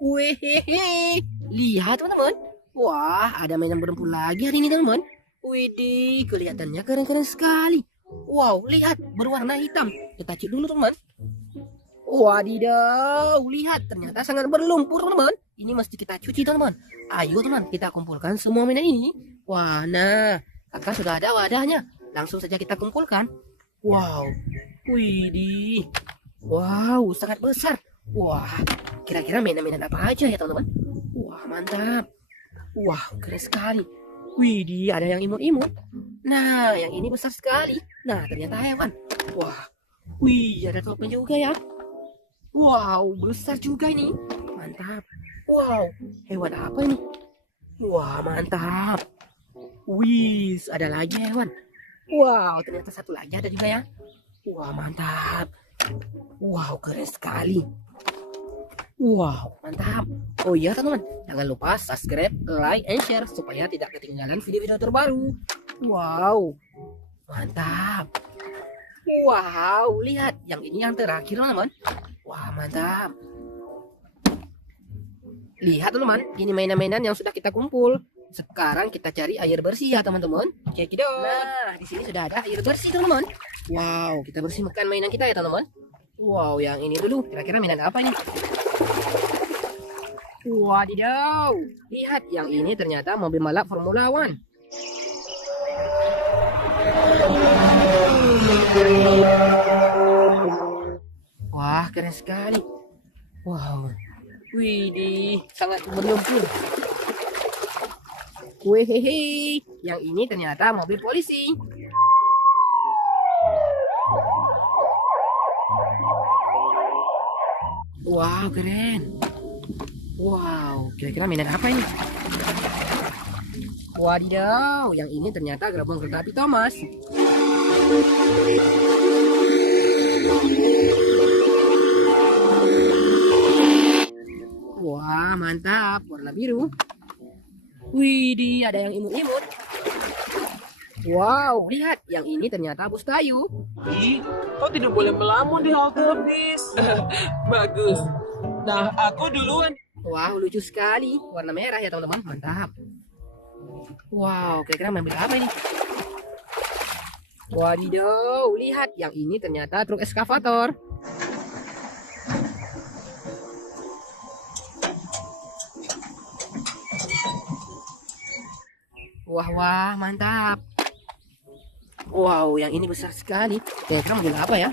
Wehehe, lihat teman-teman. Wah, ada mainan berempur lagi hari ini teman-teman. Widih, kelihatannya keren-keren sekali. Wow, lihat berwarna hitam. Kita cek dulu teman. Wadidaw, lihat ternyata sangat berlumpur teman-teman. Ini mesti kita cuci teman-teman. Ayo teman, kita kumpulkan semua mainan ini. Wah, nah, kakak sudah ada wadahnya. Langsung saja kita kumpulkan. Wow, widih. Wow, sangat besar. Wah, kira-kira mainan-mainan apa aja ya teman-teman? Wah, mantap. Wah, keren sekali. Widih, ada yang imut-imut. Nah, yang ini besar sekali. Nah, ternyata hewan. Wah, wih, ada topeng juga ya. Wow, besar juga ini. Mantap. Wow, hewan apa ini? Wah, mantap. Wih, ada lagi hewan. Wow, ternyata satu lagi ada juga ya. Wah, mantap. Wow, keren sekali. Wow, mantap. Oh iya teman-teman, jangan lupa subscribe, like, and share supaya tidak ketinggalan video-video terbaru. Wow, mantap. Wow, lihat yang ini yang terakhir teman-teman. Wah, mantap. Lihat teman-teman, ini mainan-mainan yang sudah kita kumpul. Sekarang kita cari air bersih ya teman-teman. Cekidot. Nah, di sini sudah ada air bersih teman-teman. Wow, kita bersihkan mainan kita ya teman-teman. Wow, yang ini dulu. Kira-kira mainan apa ini? Wadidaw, lihat yang ini ternyata mobil balap Formula One. Wah, keren sekali. Wow, widih, sangat berlumpur. Wehehe, yang ini ternyata mobil polisi. Wow, keren. Wow, kira-kira mainan apa ini? Wadidaw, yang ini ternyata gerbong kereta api Thomas. Wah, mantap, warna biru. Widih, ada yang imut-imut. Wow, lihat, yang ini ternyata bus kayu. Ih, kau tidak boleh melamun di halte bis. Bagus. Nah, aku duluan. Wah, lucu sekali. Warna merah ya teman-teman, mantap. Wow, kira-kira mobil apa ini? Wadidaw, lihat, yang ini ternyata truk eskavator. Wah, wah, mantap. Wow, yang ini besar sekali. Kira-kira mobil apa ya?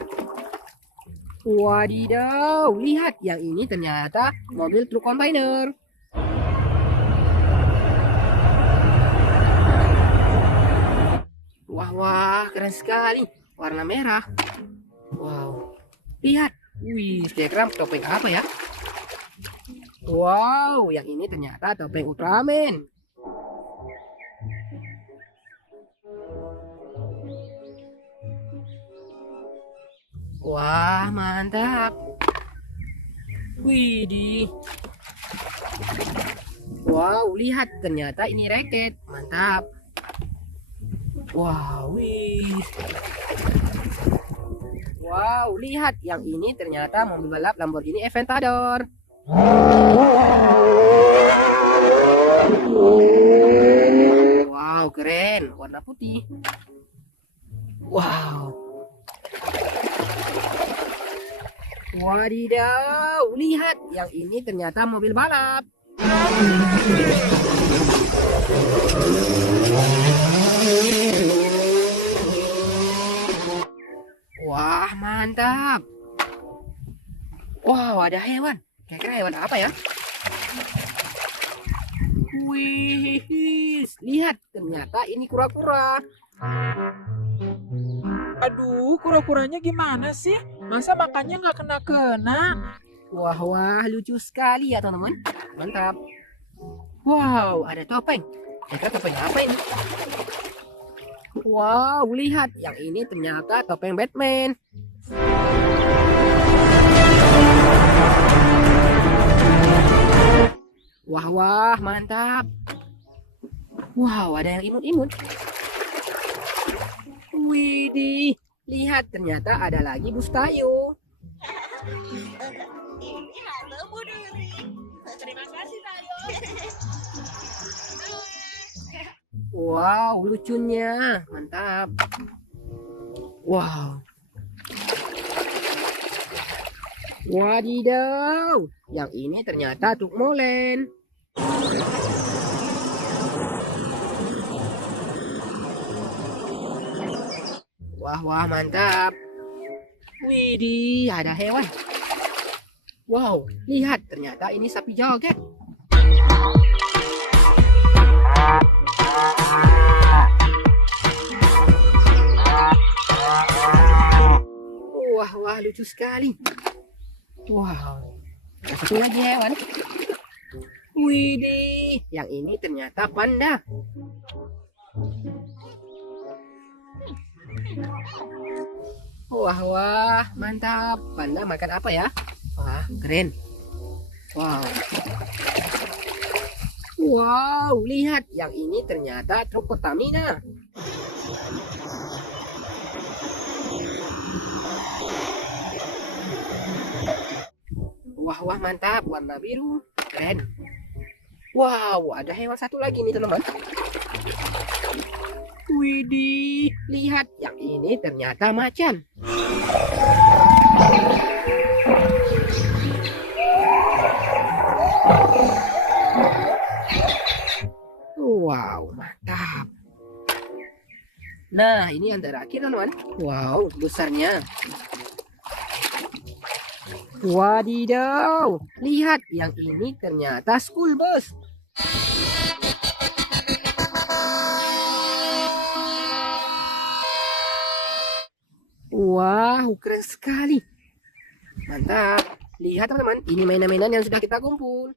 Wadidaw, lihat, yang ini ternyata mobil truk kontainer. Wah, wah, keren sekali. Warna merah. Wow, lihat. Wih, kira-kira topeng apa ya? Wow, yang ini ternyata topeng Ultraman. Wah, mantap. Widih. Wow, lihat ternyata ini raket. Mantap. Wow, wih. Wow, lihat yang ini ternyata mobil balap Lamborghini Aventador. Wow, keren. Warna putih. Wow. Wadidaw, lihat yang ini ternyata mobil balap. Wah, mantap. Wow, ada hewan. Kira-kira hewan apa ya? Wih, lihat ternyata ini kura-kura. Aduh, kura-kuranya gimana sih? Masa makannya nggak kena-kena? Wah, wah, lucu sekali ya teman-teman. Mantap. Wow, ada topeng. Kira-kira topeng apa ini? Wow, lihat. Yang ini ternyata topeng Batman. Wah, wah, mantap. Wow, ada yang imut-imut. Widih, lihat ternyata ada lagi bus kayu. Terima kasih, Tayo. Wow, lucunya. Mantap. Wow. Wadidaw. Yang ini ternyata truk molen. Wah, wah, mantap. Widih, ada hewan. Wow, lihat, ternyata ini sapi joget. Wah, wah, lucu sekali. Wow, satu lagi hewan. Widih, yang ini ternyata panda. Wah, wah, mantap. Panda makan apa ya? Wah, keren. Wow. Wow, lihat. Yang ini ternyata truk Pertamina. Wah, wah, mantap. Warna biru. Keren. Wow, ada hewan satu lagi nih, teman-teman. Widih, lihat. Yang ini ternyata macan. Wow, mantap. Nah, ini yang terakhir, teman-teman. Wow, besarnya. Wadidaw, lihat. Yang ini ternyata school bus. Wow, keren sekali. Mantap. Lihat, teman-teman. Ini mainan-mainan yang sudah kita kumpul.